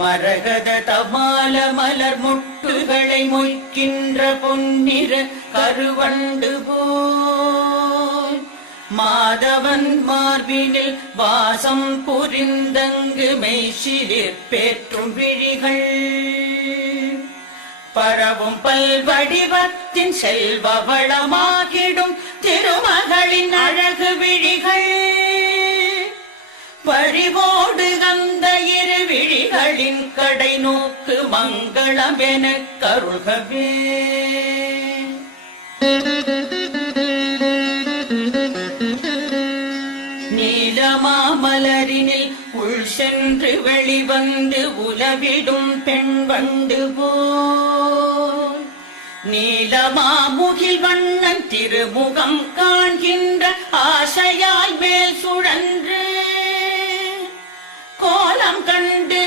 மரகத தமால மலர் முட்டுகளை மொய்க்கின்ற பொன்னிற கருவண்டு போல் மாதவன் மார்பினில் வாசம் புரிந்தங்கு மெய்சிலிற் பேற்றும் விழிகள் பரவும் பல்வடிவத்தின் செல்வ வளமாகிடும் திருமகளின் அழகு விழிகள் பறிவோடு அந்த இரு விழிகளின் கடை நோக்கு மங்களம் எனக் கருள்கவே. நீலமாமலரினில் உள் சென்று வெளிவந்து உலவிடும் பெண் வண்டு போல் நீலமாமுகில் வண்ணன் திருமுகம் காண்கின்ற ஆசையாய் மேல் சுழன்று கோலம் கண்டு